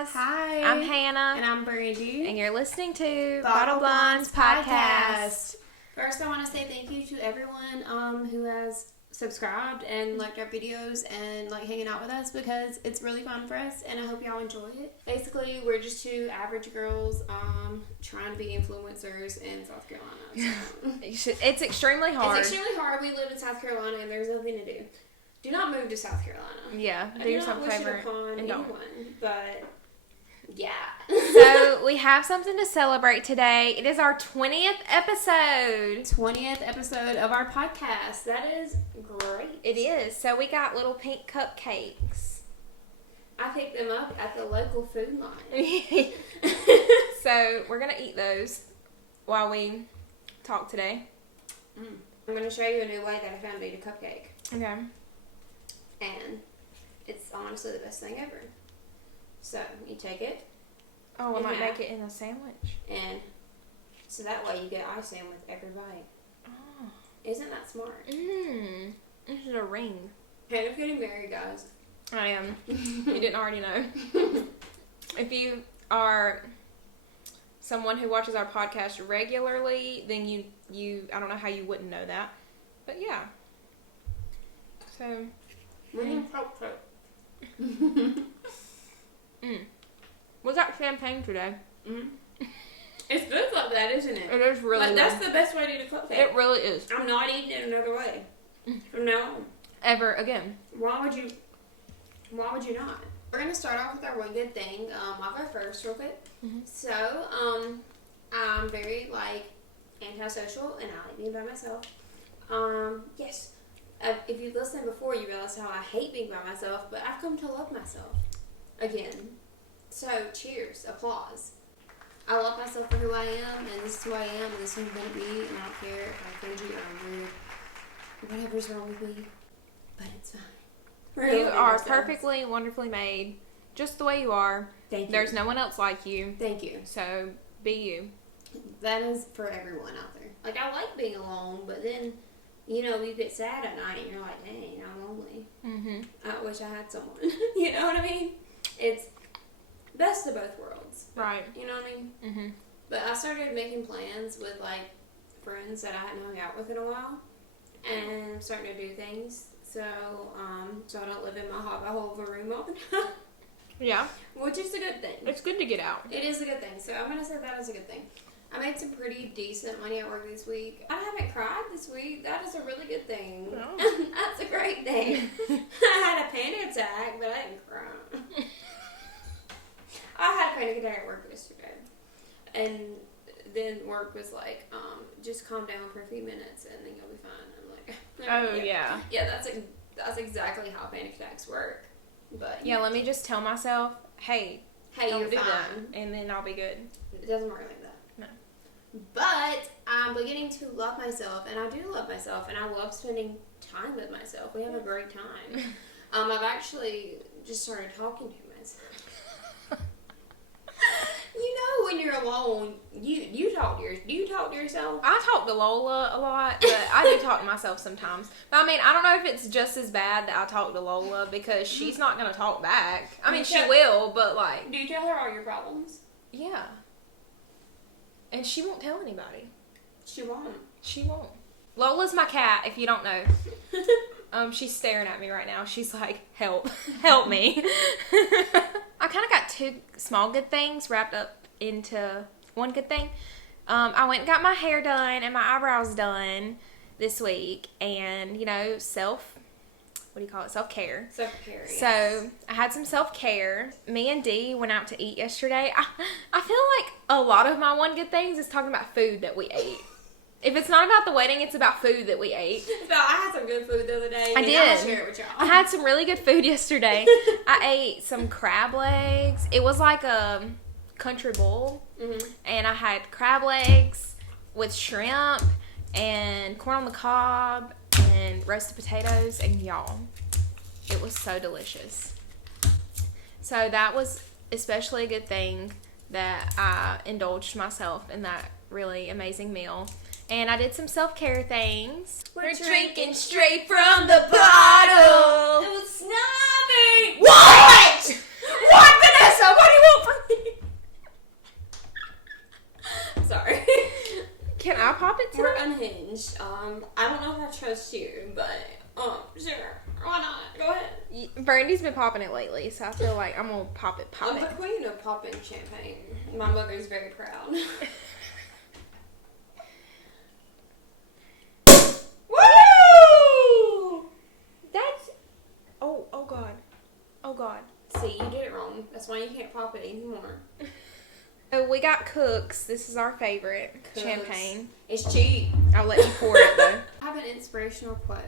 guys. Hi. I'm Hannah. And I'm Brandy. And you're listening to Bottle Blondes Podcast. First, I want to say thank you to everyone who has subscribed and liked our videos and hanging out with us, because it's really fun for us and I hope y'all enjoy it. Basically, we're just two average girls trying to be influencers in South Carolina. So. It's extremely hard. It's extremely hard. We live in South Carolina and there's nothing to do. Do not move to South Carolina. Yeah, I do yourself a favor upon and don't. anyone, but yeah. So we have something to celebrate today. It is our 20th episode. 20th episode of our podcast. That is great. It is. So we got little pink cupcakes. I picked them up at the local food line. So we're going to eat those while we talk today. I'm going to show you a new way that I found to eat a cupcake. Okay. And it's honestly the best thing ever. So, you take it. Oh, I might make it in a sandwich. And so that way you get icing with every bite. Oh. Isn't that smart? This is a ring. Hannah's getting married, guys. I am. You didn't already know. If you are someone who watches our podcast regularly, then you I don't know how you wouldn't know that. But yeah. So We're going to help we got champagne today. It's good like that, isn't it? It is really good. That's the best way to eat a cupcake. It really is. I'm not eating it another way from now on. Ever again. Why would you not? We're going to start off with our one good thing. I'll go first real quick. So, I'm very, antisocial, and I like being by myself. Yes. If you've listened before, you realize how I hate being by myself, but I've come to love myself. Again. So, cheers. Applause. I love myself for who I am, and this is who I am, and this is who I'm going to be, and I don't care if I'm cringy or I'm rude. Whatever's wrong with me. But it's fine. You are perfectly, wonderfully made. Just the way you are. Thank you. There's no one else like you. Thank you. So, be you. That is for everyone out there. I like being alone, but then, you get sad at night, and you're like, dang, I'm lonely. I wish I had someone. You know what I mean? It's best of both worlds. Right. You know what I mean? But I started making plans with, friends that I hadn't hung out with in a while. And I'm starting to do things. So I don't live in my hole of a room all the time. Yeah. Which is a good thing. It's good to get out. It is a good thing. So I'm going to say that is a good thing. I made some pretty decent money at work this week. I haven't cried this week. That is a really good thing. Oh. That's a great thing. I had a panic attack, but I didn't cry. I had a panic attack at work yesterday. And then work was like, just calm down for a few minutes and then you'll be fine. I'm like, oh, yeah. Yeah, that's exactly how panic attacks work. But yeah, let me just tell myself, hey, don't you're do fine. that, and then I'll be good. It doesn't work like that. No. But I'm beginning to love myself, and I do love myself, and I love spending time with myself. We have a great time. I've actually just started talking to myself. When you're alone, you talk to yourself. Do you talk to yourself? I talk to Lola a lot, but I do talk to myself sometimes. But I don't know if it's just as bad that I talk to Lola, because she's not going to talk back. She will, but Do you tell her all your problems? Yeah. And she won't tell anybody. She won't. She won't. Lola's my cat, if you don't know. She's staring at me right now. She's like, help me. I kind of got two small good things wrapped up into one good thing. I went and got my hair done and my eyebrows done this week, and self-care. Self-care, yes. So I had some self-care. Me and Dee went out to eat yesterday. I feel like a lot of my one good things is talking about food that we ate. If it's not about the wedding, it's about food that we ate. So I had some good food the other day. I did. I'll share it with y'all. I had some really good food yesterday. I ate some crab legs. It was like a country bowl. And I had crab legs with shrimp and corn on the cob and roasted potatoes. And y'all, it was so delicious. So that was especially a good thing that I indulged myself in that really amazing meal. And I did some self-care things. We're drinking straight from the bottle. It was snobby. What? What, Vanessa? nobody will for me. Sorry. Can I pop it We're today? unhinged. I don't know if I trust you, but sure. Why not? Go ahead. Brandy's been popping it lately, so I feel like I'm gonna pop it. I'm the queen of popping champagne. My mother's very proud. Woo! That's. Oh God. Oh God. See, you did it wrong. That's why you can't pop it anymore. Oh, we got Cooks. This is our favorite Cooks. champagne. It's cheap. I'll let you pour it though. I have an inspirational quote.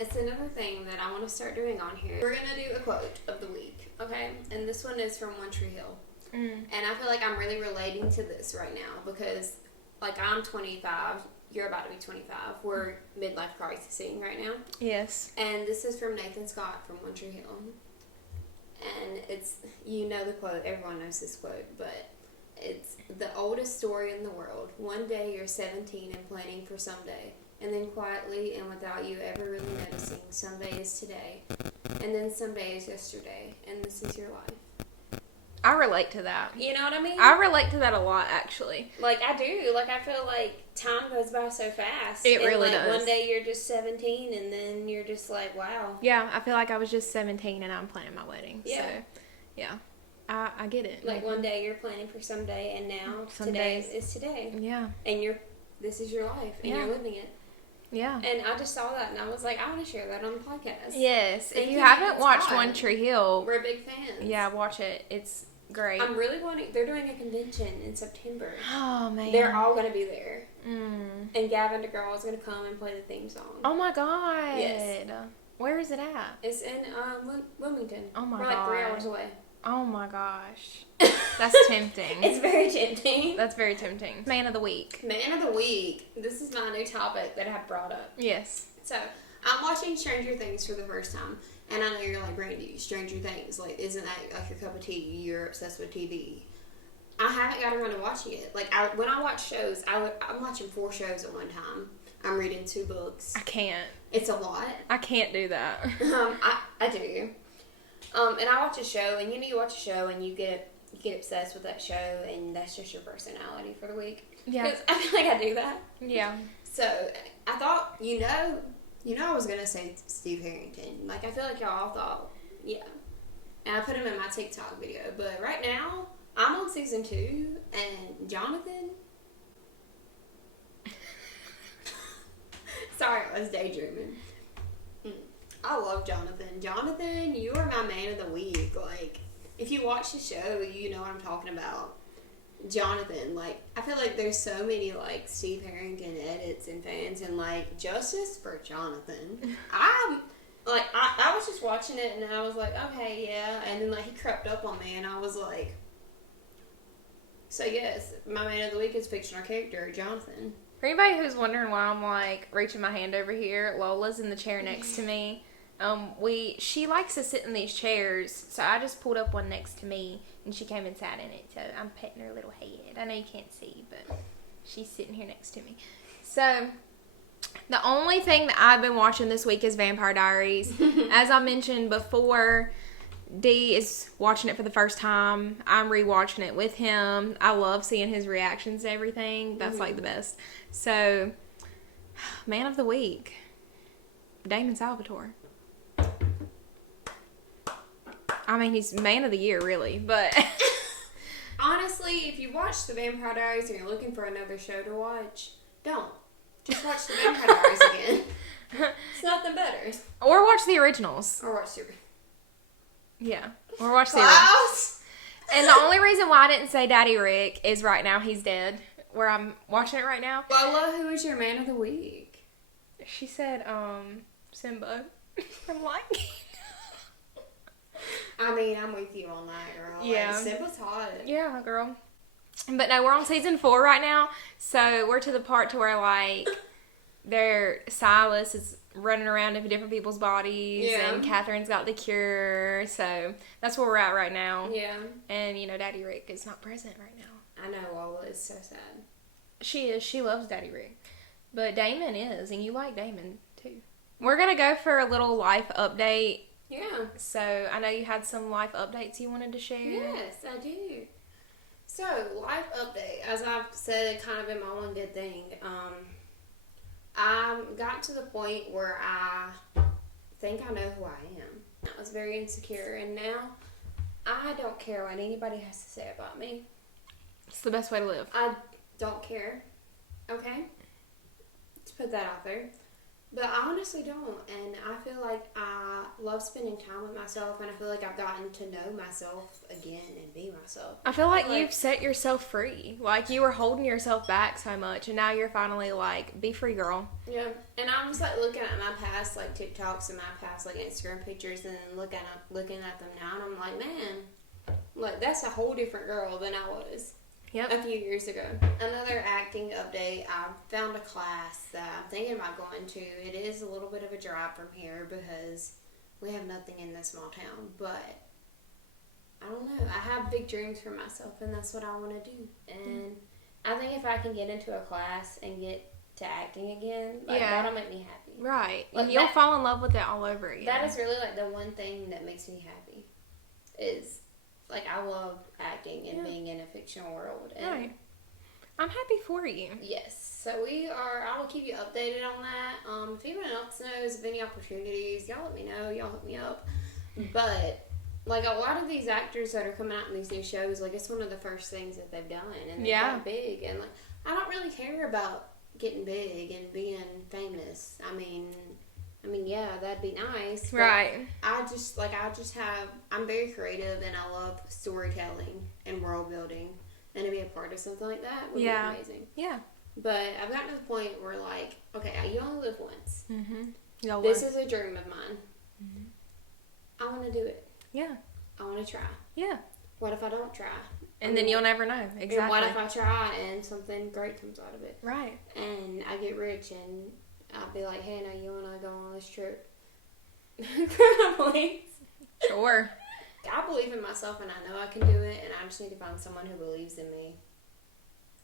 It's another thing that I want to start doing on here. We're gonna do a quote of the week, okay? And this one is from One Tree Hill. And I feel like I'm really relating to this right now because, like, I'm 25. You're about to be 25. We're midlife crisising right now. Yes. And this is from Nathan Scott from One Tree Hill. And it's, you know the quote, everyone knows this quote, but it's the oldest story in the world. One day you're 17 and planning for someday. And then quietly and without you ever really noticing, someday is today. And then someday is yesterday. And this is your life. I relate to that. You know what I mean? I relate to that a lot, actually. Like, I do. Like, I feel like time goes by so fast. It and really like, does. One day you're just 17 and then you're just like, wow. Yeah, I feel like I was just 17 and I'm planning my wedding. Yeah. So, yeah. I get it. Like, one day you're planning for someday and now today is today. Yeah. And this is your life and you're living it. Yeah. And I just saw that and I was like, I want to share that on the podcast. Yes. Thank if you you, haven't watched Todd. One Tree Hill, We're big fans. yeah, watch it. It's great. I'm really wanting, they're doing a convention in September. Oh, man. They're all going to be there. Mm. And Gavin DeGraw is going to come and play the theme song. Oh, my God. Yes. Where is it at? It's in Wilmington. Oh, my We're like 3 God. hours away. Oh, my gosh. That's tempting. It's very tempting. That's very tempting. Man of the week. Man of the week. This is my new topic that I have brought up. Yes. So, I'm watching Stranger Things for the first time. And I know you're like, Brandy, Stranger Things. Like, isn't that like your cup of tea? You're obsessed with TV. I haven't got around to watching it. Like, when I watch shows, I'm watching 4 shows at one time. I'm reading 2 books. I can't. It's a lot. I can't do that. I do. And I watch a show, and you watch a show, and you get obsessed with that show, and that's just your personality for the week. Yeah. Because I feel like I do that. Yeah. So I thought, I was gonna say Steve Harrington. Like, I feel like y'all all thought, yeah. And I put him in my TikTok video. But right now, I'm on season 2, and Jonathan. Sorry, I was daydreaming. I love Jonathan. Jonathan, you are my man of the week. Like, if you watch the show, you know what I'm talking about. Jonathan, like, I feel like there's so many, like, Steve Harrington edits and fans, and, like, justice for Jonathan. I was just watching it, and I was like, okay, yeah, and then, like, he crept up on me, and I was like, so, yes, my man of the week is fictional character, Jonathan. For anybody who's wondering why I'm, like, reaching my hand over here, Lola's in the chair next to me. She likes to sit in these chairs, so I just pulled up one next to me, and she came and sat in it, so I'm petting her little head. I know you can't see, but she's sitting here next to me. So, the only thing that I've been watching this week is Vampire Diaries. As I mentioned before, D is watching it for the first time. I'm rewatching it with him. I love seeing his reactions to everything. That's, like, the best. So, man of the week, Damon Salvatore. I mean, he's man of the year, really, but... Honestly, if you watch The Vampire Diaries and you're looking for another show to watch, don't. Just watch The Vampire Diaries again. It's nothing better. Or watch the originals. Or watch Super. Yeah. Or watch the originals. Klaus! And the only reason why I didn't say Daddy Rick is right now he's dead. Where I'm watching it right now. Lola, who is your man of the week? She said, Simba from Lion King. I mean, I'm with you on that, girl. Yeah. Like, Simba's hot. Yeah, girl. But no, we're on season 4 right now. So we're to the part to where, like, Silas is running around in different people's bodies. Yeah. And Catherine's got the cure. So that's where we're at right now. Yeah. And, Daddy Rick is not present right now. I know, Lola is so sad. She is. She loves Daddy Rick. But Damon is. And you like Damon, too. We're going to go for a little life update Yeah. So, I know you had some life updates you wanted to share. Yes, I do. So, life update. As I've said, kind of in my one good thing, I got to the point where I think I know who I am. I was very insecure, and now I don't care what anybody has to say about me. It's the best way to live. I don't care. Okay? Let's put that out there. But I honestly don't, and I feel like I love spending time with myself, and I feel like I've gotten to know myself again and be myself. I feel like you've set yourself free. Like, you were holding yourself back so much, and now you're finally like, be free, girl. Yeah, and I'm just like looking at my past like TikToks and my past like Instagram pictures, and looking at them now, and I'm like, man, like that's a whole different girl than I was. Yep. A few years ago. Another acting update. I found a class that I'm thinking about going to. It is a little bit of a drive from here because we have nothing in this small town. But I don't know. I have big dreams for myself, and that's what I want to do. And I think if I can get into a class and get to acting again, like that'll make me happy. Right. Like and you'll fall in love with it all over again. That is really like the one thing that makes me happy. Is like, I love acting and being in a fictional world. And right. I'm happy for you. Yes. So I will keep you updated on that. If anyone else knows of any opportunities, y'all let me know. Y'all hook me up. But, like, a lot of these actors that are coming out in these new shows, like, it's one of the first things that they've done. And they've got big. And, like, I don't really care about getting big and being famous. I mean, yeah, that'd be nice. Right. I'm very creative, and I love storytelling and world building, and to be a part of something like that would be amazing. Yeah. But I've gotten to the point where, like, okay, you only live once. Mm-hmm. This is a dream of mine. Mm-hmm. I want to do it. Yeah. I want to try. Yeah. What if I don't try? And then you'll never know. Exactly. And what if I try and something great comes out of it? Right. And I get rich, and I'll be like, hey, now you want to go on this trip? Please. Sure. I believe in myself, and I know I can do it, and I just need to find someone who believes in me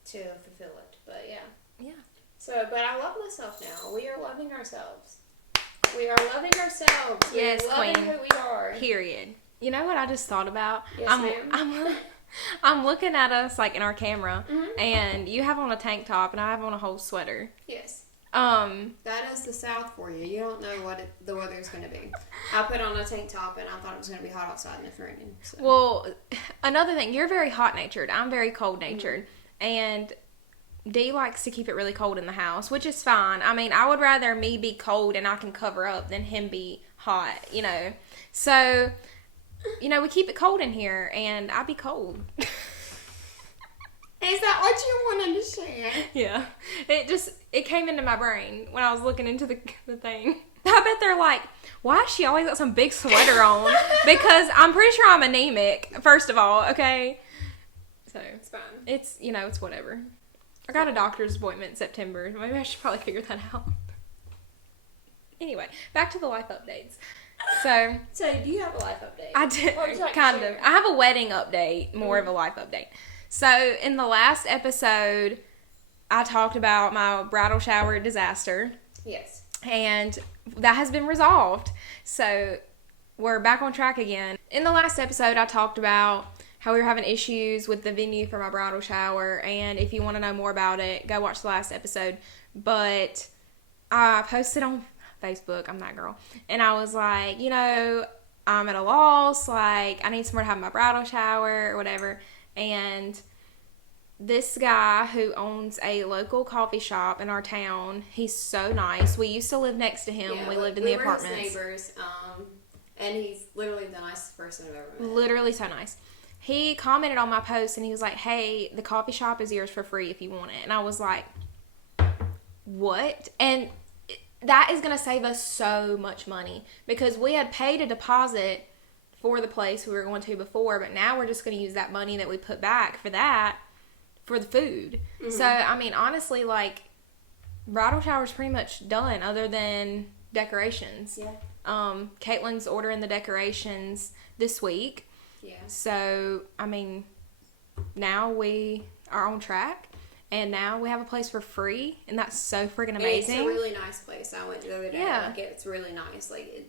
to fulfill it. But yeah. Yeah. So, but I love myself now. We are loving ourselves. We are loving ourselves. Yes, we are loving queen. who we are. Period. You know what I just thought about? Yes, ma'am. I'm looking at us like in our camera, and you have on a tank top, and I have on a whole sweater. Yes. That is the South for you. You don't know what the weather's going to be. I put on a tank top, and I thought it was going to be hot outside, and it's raining. So. Well, another thing, you're very hot-natured. I'm very cold-natured. And Dee likes to keep it really cold in the house, which is fine. I mean, I would rather me be cold and I can cover up than him be hot, you know. So, you know, we keep it cold in here, and I be cold. Is that what you wanted to share? Yeah. It came into my brain when I was looking into the thing. I bet they're like, why has she always got some big sweater on? Because I'm pretty sure I'm anemic, first of all, okay? So, it's fine. It's, you know, it's whatever. I got a doctor's appointment in September. Maybe I should probably figure that out. Anyway, back to the life updates. So do you have a life update? I do, kind of. I have a wedding update, more of a life update. So, in the last episode, I talked about my bridal shower disaster. Yes. And that has been resolved. So, we're back on track again. In the last episode, I talked about how we were having issues with the venue for my bridal shower. And if you want to know more about it, go watch the last episode. But I posted on Facebook, I'm that girl. And I was like, you know, I'm at a loss. Like, I need somewhere to have my bridal shower or whatever. And this guy who owns a local coffee shop in our town, he's so nice. We used to live next to him. Yeah, we lived in the apartments. We were his neighbors, and he's literally the nicest person I've ever met. Literally so nice. He commented on my post, and he was like, hey, the coffee shop is yours for free if you want it. And I was like, what? And that is going to save us so much money, because we had paid a deposit for the place we were going to before, but now we're just going to use that money that we put back for that for the food. Mm-hmm. So, I mean, honestly, like, bridal shower's pretty much done other than decorations. Yeah. Caitlin's ordering the decorations this week. Yeah. So, I mean, now we are on track. And now we have a place for free, and that's so freaking amazing. It's a really nice place. I went the other day. Yeah. Like, it's really nice. Like,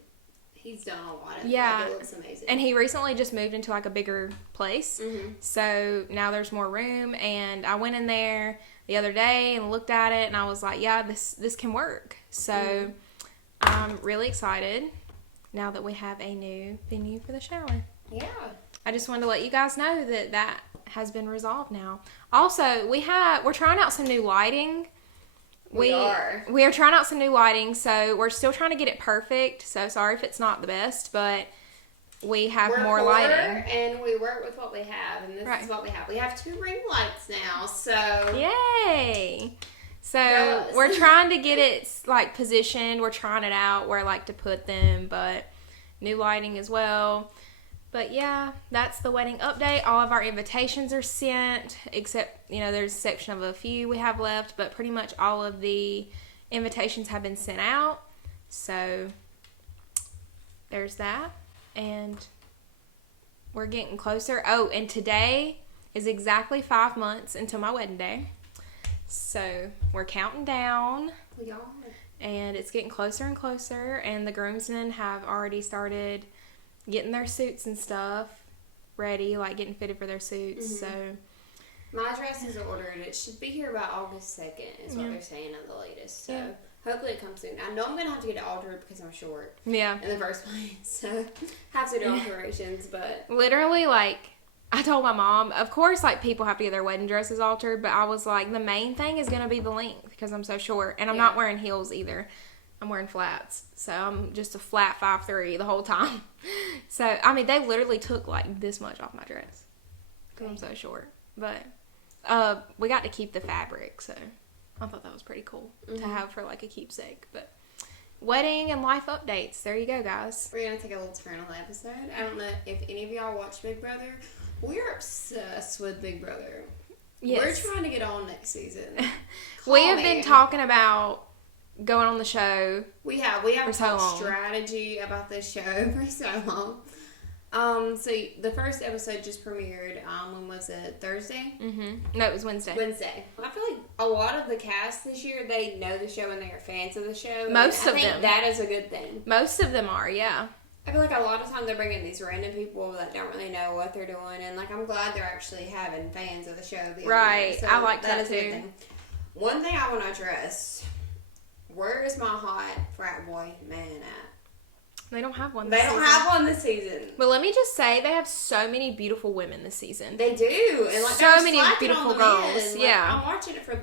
he's done a lot of yeah. It looks amazing. And he recently just moved into like a bigger place. Mm-hmm. So now there's more room. And I went in there the other day and looked at it and I was like, yeah, this can work. So I'm really excited now that we have a new venue for the shower. Yeah. I just wanted to let you guys know that has been resolved now. Also, we're trying out some new lighting. We are trying out some new lighting, so we're still trying to get it perfect. So sorry if it's not the best, but we have more lighting. And we work with what we have, and this is what we have. We have 2 ring lights now, so yay! So we're trying to get it like positioned. We're trying it out where I like to put them, but new lighting as well. But yeah, that's the wedding update. All of our invitations are sent, except, there's a section of a few we have left, but pretty much all of the invitations have been sent out. So there's that. And we're getting closer. Oh, and today is exactly 5 months until my wedding day. So we're counting down. We are. And it's getting closer and closer, and the groomsmen have already started getting their suits and stuff ready, like getting fitted for their suits. So my dress is ordered. It should be here by August 2nd is what they're saying at the latest. So hopefully it comes soon. I know I'm going to have to get it altered because I'm short in the first place. So have to do alterations, but literally, like, I told my mom, of course, like, people have to get their wedding dresses altered, but I was like, the main thing is going to be the length because I'm so short, and I'm not wearing heels either. I'm wearing flats, so I'm just a flat 5'3" the whole time. So, I mean, they literally took, like, this much off my dress because I'm so short. But we got to keep the fabric, so I thought that was pretty cool to have for, like, a keepsake. But wedding and life updates. There you go, guys. We're going to take a little turn on the episode. I don't know if any of y'all watch Big Brother. We're obsessed with Big Brother. Yes. We're trying to get on next season. We have been talking about going on the show. We have talked strategy about this show for so long. So the first episode just premiered. When was it? Thursday? No, it was Wednesday. I feel like a lot of the cast this year, they know the show and they are fans of the show. Most of them. I think that is a good thing. Most of them are, yeah. I feel like a lot of times they're bringing these random people that don't really know what they're doing, and like I'm glad they're actually having fans of the show. Right, so I like that is too. A good thing. One thing I want to address: where is my hot frat boy man at? They don't have one. They don't have one this season. But let me just say, they have so many beautiful women this season. They do, and like so many beautiful girls. Like, I'm watching it for.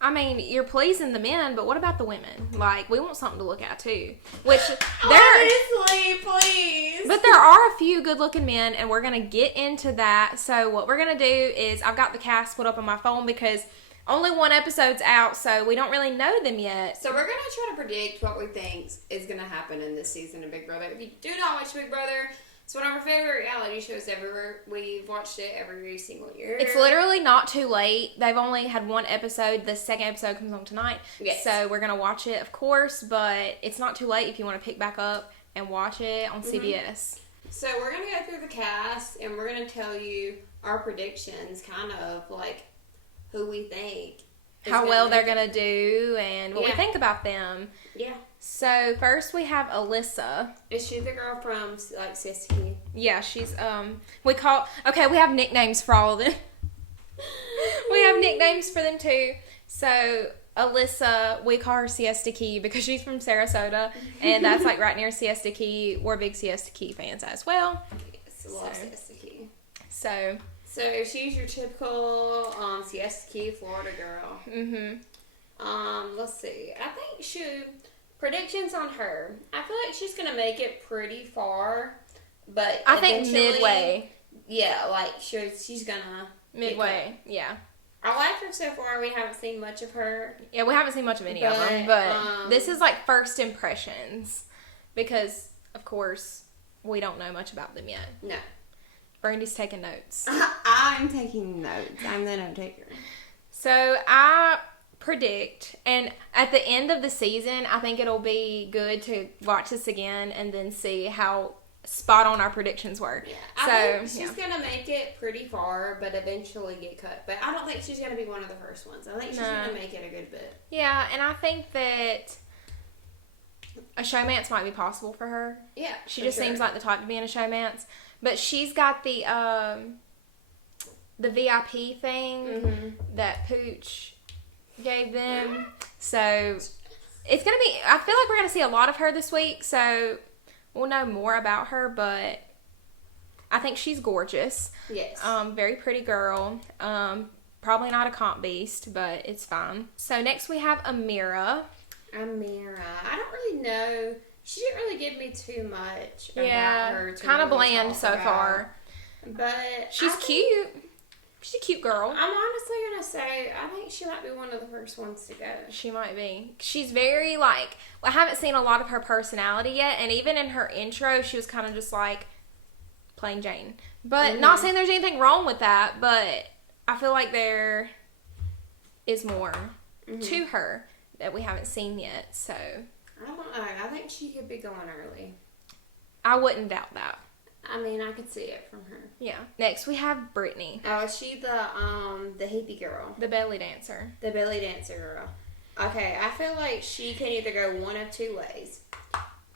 I mean, you're pleasing the men, but what about the women? Like, we want something to look at, too. Which, honestly, please. But there are a few good-looking men, and we're going to get into that. So, what we're going to do is, I've got the cast put up on my phone because only one episode's out, so we don't really know them yet. So, we're going to try to predict what we think is going to happen in this season of Big Brother. If you do not watch Big Brother, it's one of our favorite reality shows ever. We've watched it every single year. It's literally not too late. They've only had one episode. The second episode comes on tonight. Yes. So we're going to watch it, of course, but it's not too late if you want to pick back up and watch it on CBS. So we're going to go through the cast, and we're going to tell you our predictions, kind of like who we think. How well they're going to do and what we think about them. Yeah. So, first we have Alyssa. Is she the girl from, like, Siesta Key? Yeah, she's, we have nicknames for all of them. We have nicknames for them, too. So, Alyssa, we call her Siesta Key because she's from Sarasota, and that's, like, right near Siesta Key. We're big Siesta Key fans as well. Yes, love Siesta Key. So, she's your typical, Siesta Key, Florida girl. Let's see. I think predictions on her. I feel like she's going to make it pretty far, but I think midway. Yeah, like she's going to... Midway, yeah. I like her so far. We haven't seen much of her. Yeah, we haven't seen much of any of them, but this is like first impressions because, of course, we don't know much about them yet. No. Brandy's taking notes. I'm taking notes. I'm the note taker. So, I predict, and at the end of the season, I think it'll be good to watch this again and then see how spot on our predictions were. Yeah, I think she's gonna make it pretty far, but eventually get cut. But I don't think she's gonna be one of the first ones. I think she's gonna make it a good bit. Yeah, and I think that showmance might be possible for her. Yeah, she just seems like the type to be in a showmance. But she's got the VIP thing that Pooch gave them. So it's gonna be. I feel like we're gonna see a lot of her this week. So we'll know more about her. But I think she's gorgeous. Yes. Very pretty girl. Probably not a comp beast, but it's fine. So next we have Amira. I don't really know. She didn't really give me too much about her. Kind of bland so far. But she's cute. She's a cute girl. I'm honestly going to say, I think she might be one of the first ones to go. She might be. She's very, like, I haven't seen a lot of her personality yet, and even in her intro, she was kind of just like plain Jane. But not saying there's anything wrong with that, but I feel like there is more to her that we haven't seen yet, so. I don't know. I think she could be going early. I wouldn't doubt that. I mean, I could see it from her. Yeah. Next, we have Brittany. Oh, is she the hippie girl? The belly dancer. The belly dancer girl. Okay, I feel like she can either go one of two ways.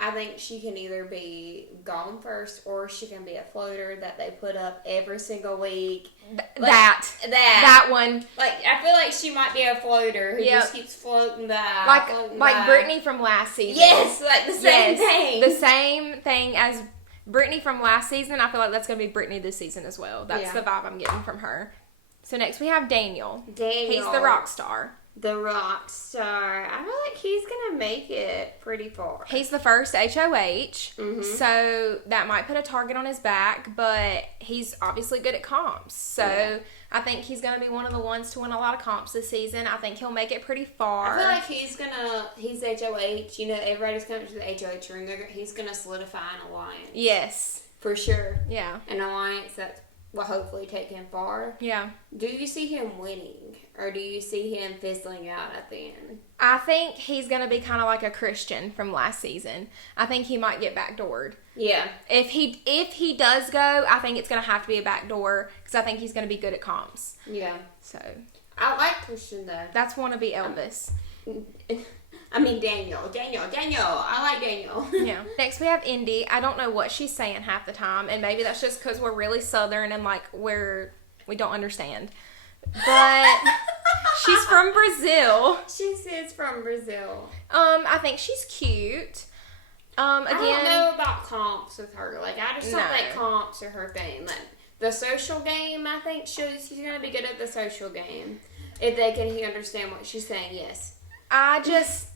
I think she can either be gone first, or she can be a floater that they put up every single week. That one. Like, I feel like she might be a floater who just keeps floating by. Like Brittany from last season. Yes, like the same thing. The same thing as Brittany from last season. I feel like that's going to be Brittany this season as well. That's the vibe I'm getting from her. So next we have Daniel. He's the rock star. The rock star. I feel like he's going to make it pretty far. He's the first HOH, so that might put a target on his back, but he's obviously good at comps. So I think he's going to be one of the ones to win a lot of comps this season. I think he'll make it pretty far. I feel like he's HOH. You know, everybody's coming to the HOH room. He's going to solidify an alliance. Yes. For sure. Yeah. An alliance that will hopefully take him far. Yeah. Do you see him winning, or do you see him fizzling out at the end? I think he's going to be kind of like a Christian from last season. I think he might get backdoored. Yeah. If he does go, I think it's going to have to be a backdoor, because I think he's going to be good at comps. Yeah. So. I like Christian, though. That's wannabe Elvis. I mean, Daniel. I like Daniel. Yeah. Next, we have Indy. I don't know what she's saying half the time, and maybe that's just because we're really Southern and, like, we don't understand. But she's from Brazil. She is from Brazil. I think she's cute. Again, I don't know about comps with her. Like, I just don't think comps are her thing. Like, the social game, I think she's going to be good at the social game. If they can understand what she's saying, yes. I just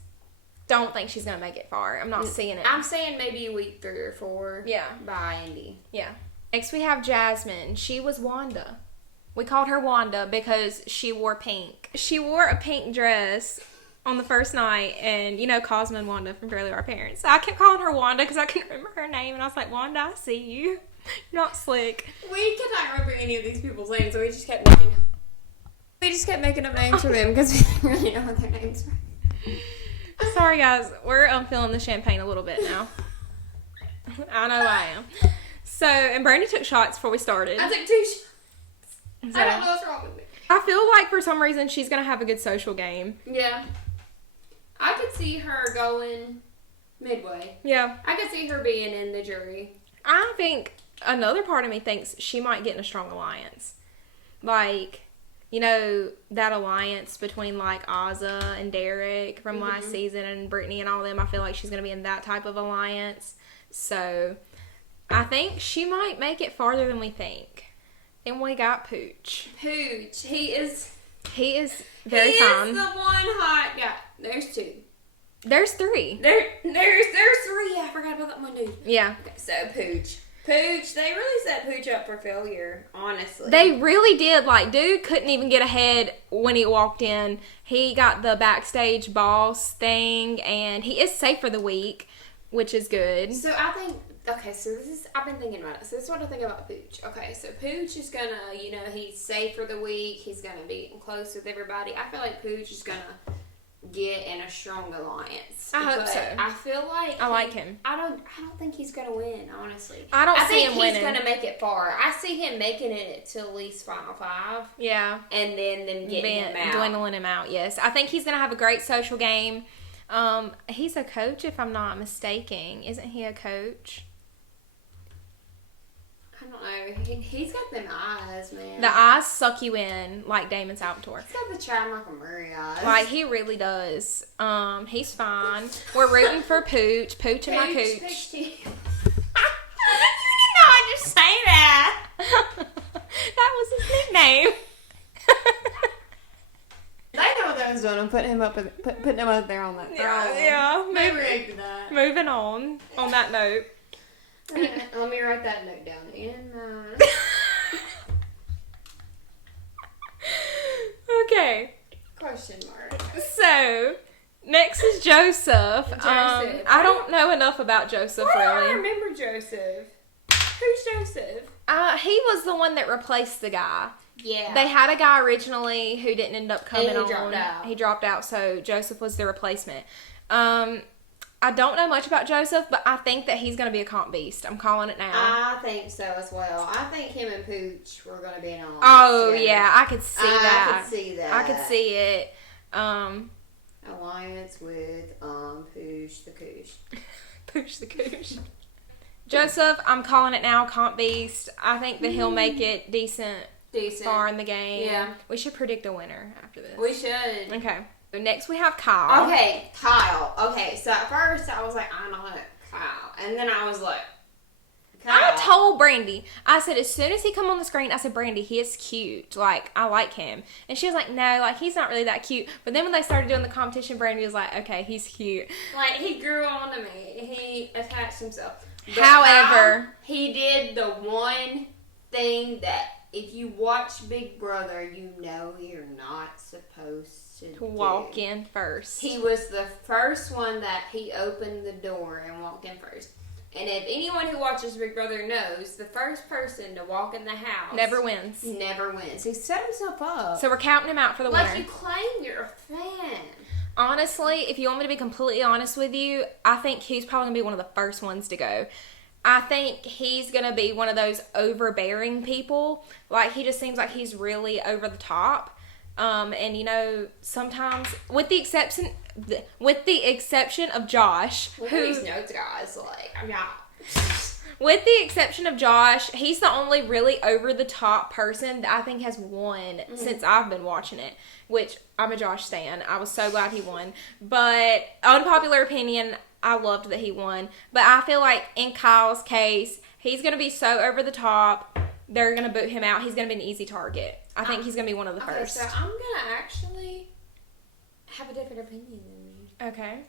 don't think she's going to make it far. I'm not seeing it. I'm saying maybe week 3 or 4. Yeah. By Indy. Yeah. Next we have Jasmine. She was Wanda. We called her Wanda because she wore pink. She wore a pink dress on the first night, and you know Cosmo and Wanda from Fairly Our Parents. So I kept calling her Wanda because I couldn't remember her name, and I was like, Wanda, I see you. You're not slick. We could not remember any of these people's names, so we just kept making up names for them because we didn't really know what their names were. Sorry, guys. We're feeling the champagne a little bit now. I know I am. So, and Brandy took shots before we started. I took 2 shots. So, I don't know what's wrong with me. I feel like for some reason she's going to have a good social game. Yeah. I could see her going midway. Yeah. I could see her being in the jury. I think another part of me thinks she might get in a strong alliance. Like, you know, that alliance between, like, Ozza and Derek from last season and Brittany and all of them. I feel like she's going to be in that type of alliance. So, I think she might make it farther than we think. And we got Pooch. Pooch. He is very fun. He is the one hot guy. There's 2. There's 3. There's 3. I forgot about that one dude. Yeah. Okay, so Pooch. Pooch, they really set Pooch up for failure, honestly. They really did. Like, dude couldn't even get ahead when he walked in. He got the backstage boss thing, and he is safe for the week, which is good. So I think, I've been thinking about it. So this is what I think about Pooch. Okay, so Pooch is gonna, he's safe for the week. He's gonna be close with everybody. I feel like Pooch is gonna get in a strong alliance. I hope so. I feel like I like him. I don't think he's gonna win, honestly. I think he's winning. Gonna make it far. I see him making it to at least Final 5. Yeah. And then them getting him out. Dwindling him out, yes. I think he's gonna have a great social game. He's a coach, if I'm not mistaken. Isn't he a coach? I don't know. He's got them eyes, man. The eyes suck you in like Damon Salvatore. He's got the Chad Michael Murray eyes. Like, he really does. He's fine. We're rooting for Pooch. Pooch and my cooch. Pooch. You did not just say that. That was his nickname. I know what that was doing. I'm putting him up there on that throne. Yeah. Maybe react to that. Moving on that note. Let me write that note down again. Okay. Question mark. So, next is Joseph. I don't know enough about Joseph, really. I remember Joseph. Who's Joseph? He was the one that replaced the guy. Yeah. They had a guy originally who didn't end up coming on. Dropped out. He dropped out, so Joseph was the replacement. I don't know much about Joseph, but I think that he's going to be a comp beast. I'm calling it now. I think so as well. I think him and Pooch were going to be on. Oh, together. yeah. I could see that. I could see that. I could see it. Alliance with Pooch the Cooch. Pooch the Cooch. Joseph, I'm calling it now, comp beast. I think that he'll make it decent far in the game. Yeah. We should predict a winner after this. We should. Okay. Next we have Kyle. Okay, Kyle. Okay, so at first I was like, I don't know Kyle. And then I was like, Kyle. I told Brandy, I said, as soon as he come on the screen, I said, Brandy, he is cute. Like, I like him. And she was like, no, like, he's not really that cute. But then when they started doing the competition, Brandy was like, okay, he's cute. Like, he grew on to me. He attached himself. But However, he did the one thing that if you watch Big Brother, you know you're not supposed to walk in first. He was the first one that he opened the door and walked in first. And if anyone who watches Big Brother knows, the first person to walk in the house never wins. Never wins. He set himself up. So we're counting him out for the winner. Like, you claim you're a fan. Honestly, if you want me to be completely honest with you, I think he's probably going to be one of the first ones to go. I think he's going to be one of those overbearing people. Like, he just seems like he's really over the top. And, you know, sometimes, with the exception of Josh, Look at these notes, guys. Like, I'm not. With the exception of Josh, he's the only really over-the-top person that I think has won since I've been watching it, which I'm a Josh stan. I was so glad he won. But, unpopular opinion, I loved that he won. But I feel like in Kyle's case, he's going to be so over-the-top, they're going to boot him out. He's going to be an easy target. I think he's going to be one of the first. So I'm going to actually have a different opinion than me. Okay.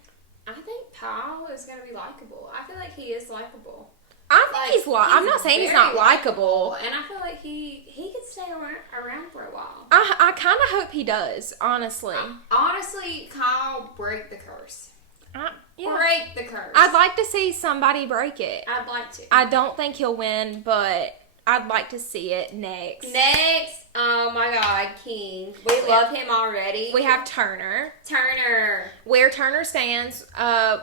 I think Kyle is going to be likable. I feel like he is likable. I think he's I'm not saying he's not likable. And I feel like he could stay around for a while. I kind of hope he does, honestly. Honestly, Kyle, break the curse. Yeah. Break the curse. I'd like to see somebody break it. I'd like to. I don't think he'll win, but I'd like to see it next. Oh my God, King. We love him already. We have Turner. Where Turner stands,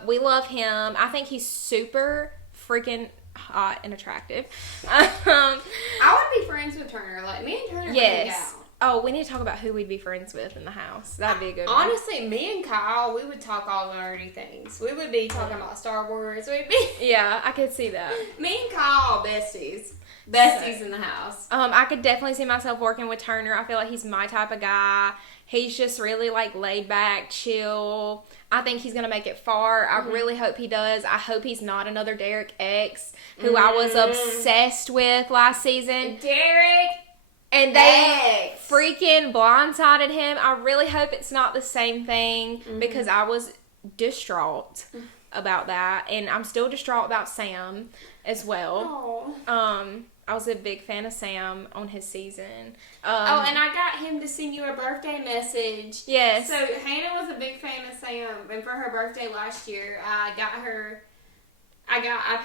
we love him. I think he's super freaking hot and attractive. I would be friends with Turner. Like, me and Turner would hang out. Oh, we need to talk about who we'd be friends with in the house. That'd be a good one. Honestly, me and Kyle, we would talk all nerdy things. We would be talking about Star Wars. Yeah, I could see that. Me and Kyle, besties. Besties in the house. I could definitely see myself working with Turner. I feel like he's my type of guy. He's just really, like, laid back, chill. I think he's going to make it far. I really hope he does. I hope he's not another Derek X, who I was obsessed with last season. Derek And they freaking blindsided him. I really hope it's not the same thing because I was distraught about that. And I'm still distraught about Sam as well. I was a big fan of Sam on his season. And I got him to send you a birthday message. Yes. So Hannah was a big fan of Sam, and for her birthday last year, I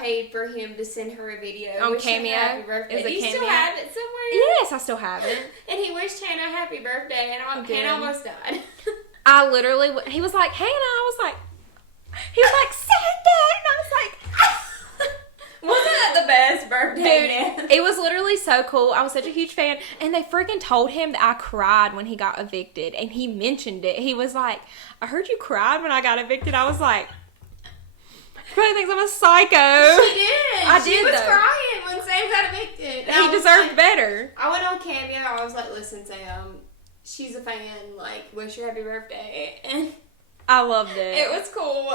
paid for him to send her a video. On Cameo? Happy birthday. Do you still have it somewhere? Yes, I still have it. And he wished Hannah a happy birthday, and Hannah almost died. I literally, he was like, Hannah, he was like, send it! And I was like, wasn't that the best birthday dance? It was literally so cool. I was such a huge fan. And they freaking told him that I cried when he got evicted. And he mentioned it. He was like, I heard you cried when I got evicted. I was like, he probably thinks I'm a psycho. She did. She was crying when Sam got evicted. He deserved better. I went on Cameo. I was like, listen, Sam, she's a fan. Like, wish her happy birthday. And I loved it. it was cool.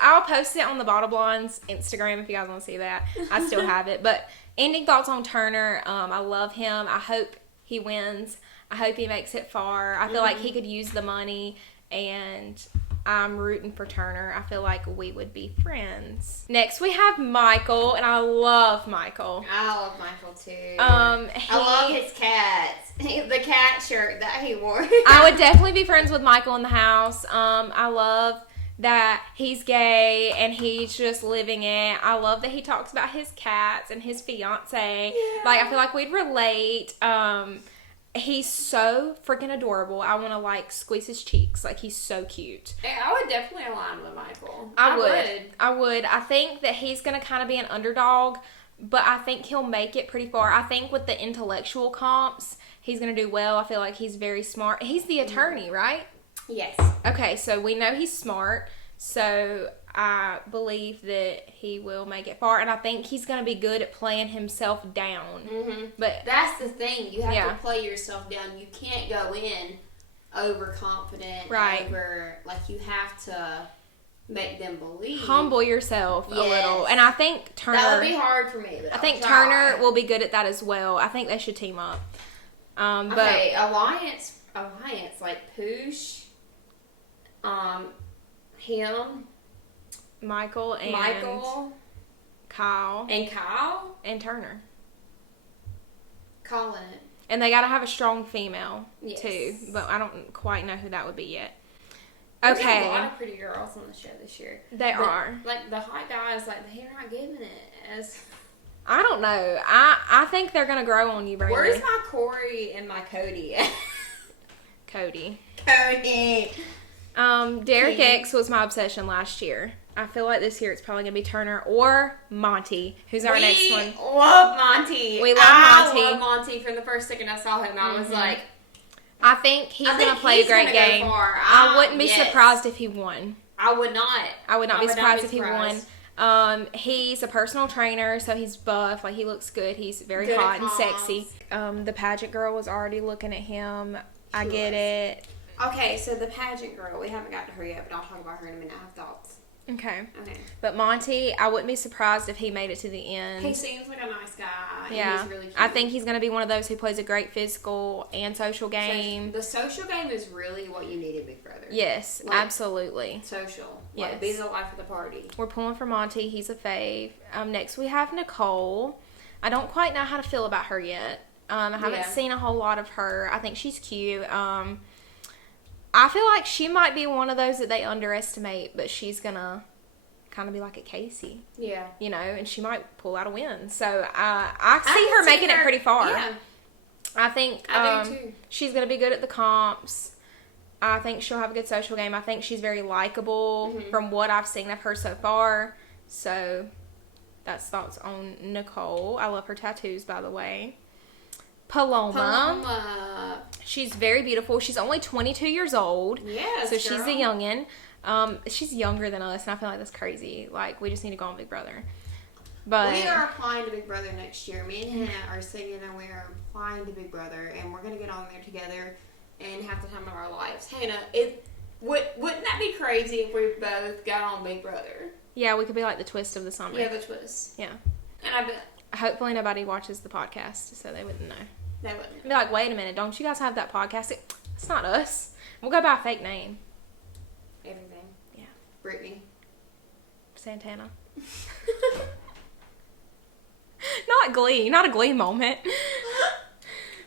I'll post it on the Bottle Blondes Instagram if you guys want to see that. I still have it. But ending thoughts on Turner. I love him. I hope he wins. I hope he makes it far. I feel like he could use the money, and I'm rooting for Turner. I feel like we would be friends. Next, we have Michael, and I love Michael. I love Michael, too. I love his cats. The cat shirt that he wore. I would definitely be friends with Michael in the house. I love that he's gay, and he's just living it. I love that he talks about his cats and his fiance. Yeah. Like, I feel like we'd relate. He's so freaking adorable. I want to, like, squeeze his cheeks. Like, he's so cute. Yeah, I would definitely align with Michael. I would. I think that he's going to kind of be an underdog, but I think he'll make it pretty far. I think with the intellectual comps, he's going to do well. I feel like he's very smart. He's the attorney, right? Yes. Okay, so we know he's smart. So I believe that he will make it far, and I think he's going to be good at playing himself down. Mm-hmm. But that's the thing. You have to play yourself down. You can't go in overconfident. Right. Like, you have to make them believe. Humble yourself a little. And I think Turner... That would be hard for me. I think Turner will be good at that as well. I think they should team up. Okay, Alliance, like Poosh, him, Michael, Kyle, and Turner. Calling it. And they got to have a strong female too, but I don't quite know who that would be yet. Okay. There's a lot of pretty girls on the show this year. They are. Like, the hot guys, like, they're not giving it as... I don't know. I think they're going to grow on you, Brandon. Where's my Corey and my Cody? Cody. Derek X was my obsession last year. I feel like this year it's probably going to be Turner or Monty, who's our next one. We love Monty. We love Monty. I love Monty. From the first second I saw him, I was like... I think he's going to play a great game. I wouldn't be surprised if he won. I would not. I would not be surprised if he won. He's a personal trainer, so he's buff. Like, he looks good. He's very hot and sexy. The pageant girl was already looking at him. I get it. Okay, so the pageant girl, we haven't got to her yet, but I'll talk about her in a minute. I have thoughts. Okay. But Monty, I wouldn't be surprised if he made it to the end. He seems like a nice guy. Yeah. And he's really cute. I think he's going to be one of those who plays a great physical and social game. So the social game is really what you need in Big Brother. Yes, like, absolutely. Social. Yes. Like, be the life of the party. We're pulling for Monty. He's a fave. Next, we have Nicole. I don't quite know how to feel about her yet. I haven't seen a whole lot of her. I think she's cute. I feel like she might be one of those that they underestimate, but she's going to kind of be like a Casey. Yeah. You know, and she might pull out a win. So I see her making it pretty far. Yeah. I think I do too. She's going to be good at the comps. I think she'll have a good social game. I think she's very likable from what I've seen of her so far. So that's thoughts on Nicole. I love her tattoos, by the way. Paloma. She's very beautiful. She's only 22 years old. Yeah, so she's a youngin'. She's younger than us, and I feel like that's crazy. Like, we just need to go on Big Brother. But we are applying to Big Brother next year. Me and Hannah are sitting and we are applying to Big Brother, and we're gonna get on there together and have the time of our lives. Hannah, wouldn't that be crazy if we both got on Big Brother? Yeah, we could be like the twist of the summer. Yeah, the twist. Yeah. And I bet. Hopefully nobody watches the podcast, so they wouldn't know. They wouldn't. Be like, wait a minute, don't you guys have that podcast? It's not us. We'll go by a fake name. Everything. Yeah. Brittany. Santana. Not Glee. Not a Glee moment.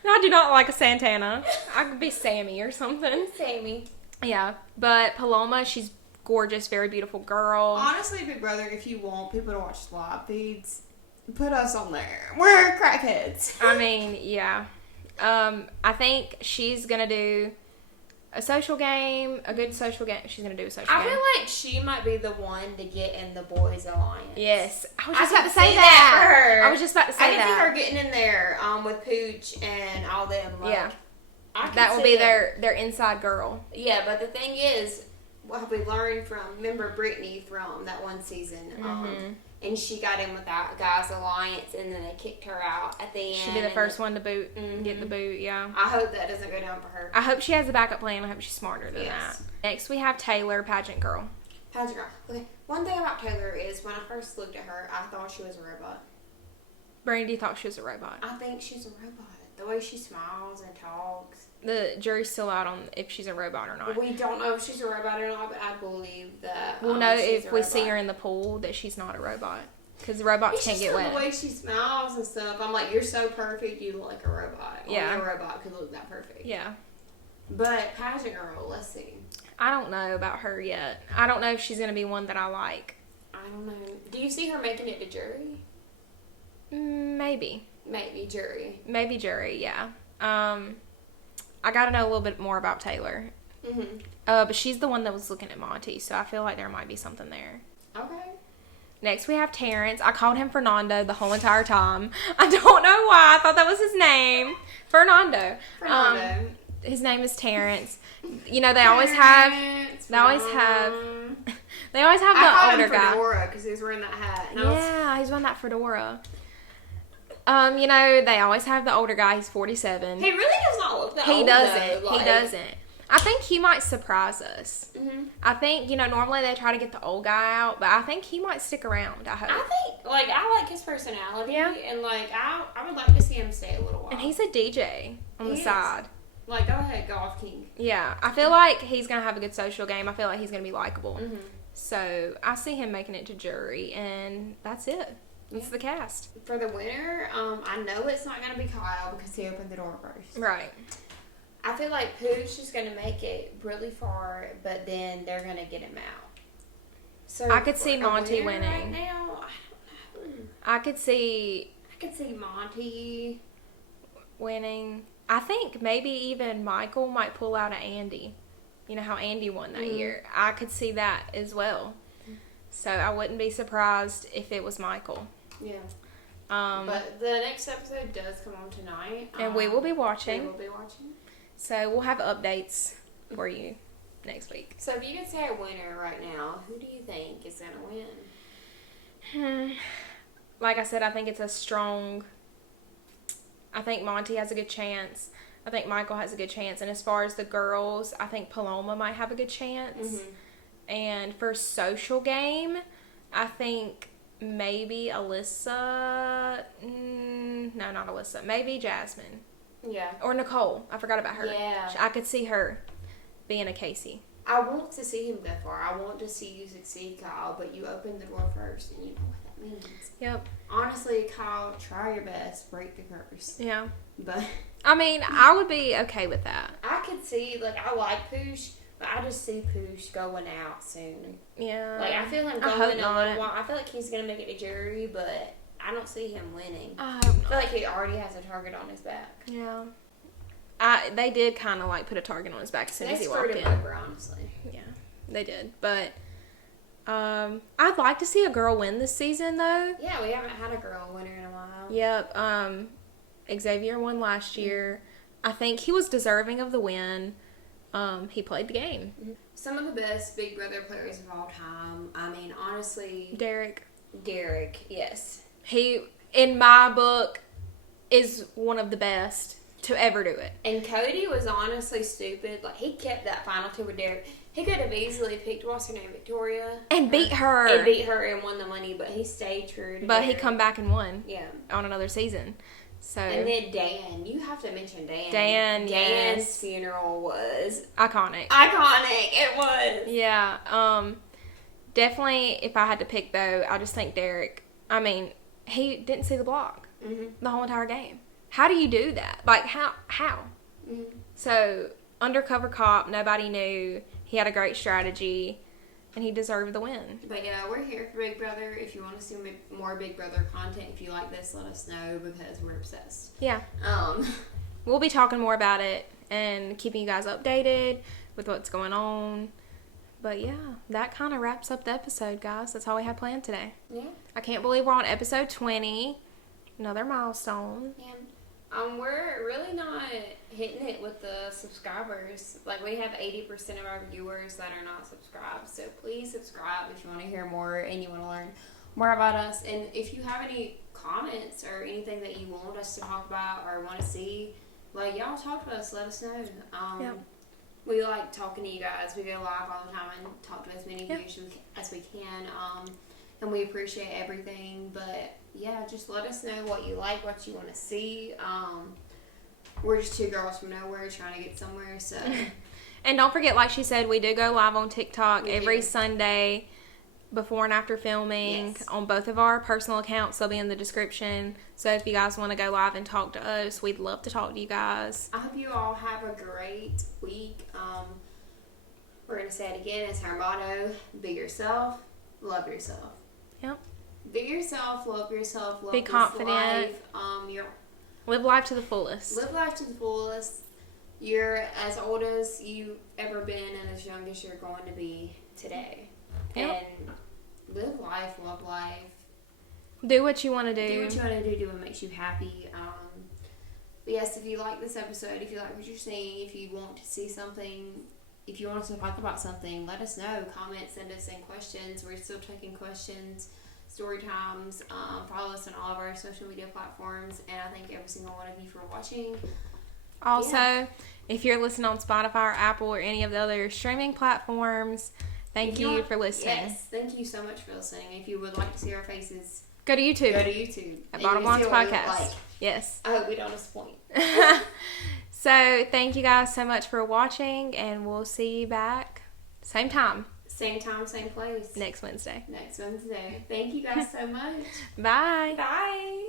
No, I do not like a Santana. I could be Sammy or something. Sammy. Yeah, but Paloma, she's gorgeous, very beautiful girl. Honestly, Big Brother, if you want people to watch live feeds, put us on there. We're crackheads. I mean, yeah. I think she's going to do a social game, a good social game. She's going to do a social game. I feel like she might be the one to get in the boys' alliance. Yes. I was just I about to say that that. for her. I was just about to say I that. can see her getting in there with Pooch and all them. Like, yeah. I can That will see be it. their inside girl. Yeah, but the thing is, what have we learned from, remember Brittany from that one season? And she got in with that guy's alliance, and then they kicked her out at the end. She'll be the first one to boot, get the boot, yeah. I hope that doesn't go down for her. I hope she has a backup plan. I hope she's smarter than that. Next, we have Taylor, pageant girl. Pageant girl. Okay, one thing about Taylor is when I first looked at her, I thought she was a robot. Brandy thought she was a robot. I think she's a robot. The way she smiles and talks. The jury's still out on if she's a robot or not. We don't know if she's a robot or not, but I believe that. We'll know if we see her in the pool that she's not a robot. Because the robots can't get wet. The way she smiles and stuff, I'm like, you're so perfect, you look like a robot. Yeah. Only a robot could look that perfect. Yeah. But pageant girl, let's see. I don't know about her yet. I don't know if she's going to be one that I like. I don't know. Do you see her making it to jury? Maybe. Maybe jury. Maybe jury, yeah. I got to know a little bit more about Taylor. But she's the one that was looking at Monty, so I feel like there might be something there. Okay. Next, we have Terrence. I called him Fernando the whole entire time. I don't know why. I thought that was his name. Fernando. His name is Terrence. You know, they always have the older guy. Fedora because he was wearing that hat. He's wearing that fedora. You know, they always have the older guy. He's 47. He really does not look that old. He doesn't. Though, He doesn't. I think he might surprise us. I think, you know, normally they try to get the old guy out, but I think he might stick around. I hope. I think, like, I like his personality. Yeah. And, like, I would like to see him stay a little while. And he's a DJ on the side. Like, go ahead, go off, King. Yeah. I feel like he's going to have a good social game. I feel like he's going to be likable. So, I see him making it to jury, and that's it. That's the cast. For the winner, I know it's not going to be Kyle because he opened the door first. Right. I feel like Pooch is going to make it really far, but then they're going to get him out. So I could see Monty winning. Right now, I don't know. I could see Monty winning. I think maybe even Michael might pull out of Andy. You know how Andy won that year. I could see that as well. So I wouldn't be surprised if it was Michael. Yeah. But the next episode does come on tonight. And we will be watching. We will be watching. So we'll have updates for you next week. So if you could say a winner right now, who do you think is going to win? Like I said, I think it's a strong... I think Monty has a good chance. I think Michael has a good chance. And as far as the girls, I think Paloma might have a good chance. And for social game, I think maybe Alyssa... no, not Alyssa. Maybe Jasmine. Yeah. Or Nicole. I forgot about her. Yeah. I could see her being a Casey. I want to see him go far. I want to see you succeed, Kyle, but you open the door first, and you know what that means. Yep. Honestly, Kyle, try your best. Break the curse. Yeah. But... I mean, I would be okay with that. I could see, like, I like Pooch, but I just see Pooch going out soon. Yeah. Like, I feel him going a little while. I feel like he's going to make it to jury, but... I don't see him winning. I hope not. I feel like he already has a target on his back. Yeah. They did kind of like put a target on his back as soon as he walked in. They screwed him over, honestly. Yeah, they did. But I'd like to see a girl win this season, though. Yeah, we haven't had a girl winner in a while. Yep. Xavier won last year. I think he was deserving of the win. He played the game. Some of the best Big Brother players of all time. I mean, honestly... Derek, yes. He, in my book, is one of the best to ever do it. And Cody was honestly stupid. Like, he kept that final two with Derek. He could have easily picked, what's her name, Victoria? And beat her. And beat her and won the money, but he stayed true to Derek. He come back and won. Yeah. On another season. So. And then Dan. You have to mention Dan. Dan's yes. funeral was... Iconic. It was. Yeah. Definitely, if I had to pick, though, I just think Derek... I mean... He didn't see the block the whole entire game. How do you do that? Like, how? So, undercover cop, nobody knew. He had a great strategy, and he deserved the win. But yeah, we're here for Big Brother. If you want to see more Big Brother content, if you like this, let us know because we're obsessed. Yeah. We'll be talking more about it and keeping you guys updated. with what's going on. But yeah, that kind of wraps up the episode, guys. That's all we have planned today. Yeah. I can't believe we're on episode 20. Another milestone. And we're really not hitting it with the subscribers. Like, we have 80% of our viewers that are not subscribed. So please subscribe if you want to hear more and you want to learn more about us. And if you have any comments or anything that you want us to talk about or want to see, like, y'all talk to us. Let us know. We like talking to you guys. We go live all the time and talk to as many viewers as we can. And we appreciate everything. But yeah, just let us know what you like, what you want to see. We're just two girls from nowhere trying to get somewhere. So, and don't forget, like she said, we do go live on TikTok every Sunday before and after filming on both of our personal accounts. They'll be in the description. So if you guys want to go live and talk to us, we'd love to talk to you guys. I hope you all have a great week. We're going to say it again. It's our motto: be yourself, love yourself. Yep. Be yourself, love yourself, love be confident. Life. Live life to the fullest. Live life to the fullest. You're as old as you've ever been and as young as you're going to be today. Yep. And live life, love life. Do what you want to do. Do what you want to do. Do what makes you happy. But yes, if you like this episode, if you like what you're seeing, if you want to see something, if you want us to talk about something, let us know. Comment, send us in questions. We're still taking questions, story times. Follow us on all of our social media platforms. And I thank every single one of you for watching. Also, if you're listening on Spotify or Apple or any of the other streaming platforms, thank you for listening. Yes, thank you so much for listening. If you would like to see our faces, go to YouTube. At Bottom Blondes Podcast. Like. Yes. I hope we don't disappoint. So, thank you guys so much for watching, and we'll see you back same time. Same time, same place. Next Wednesday. Thank you guys so much. Bye. Bye.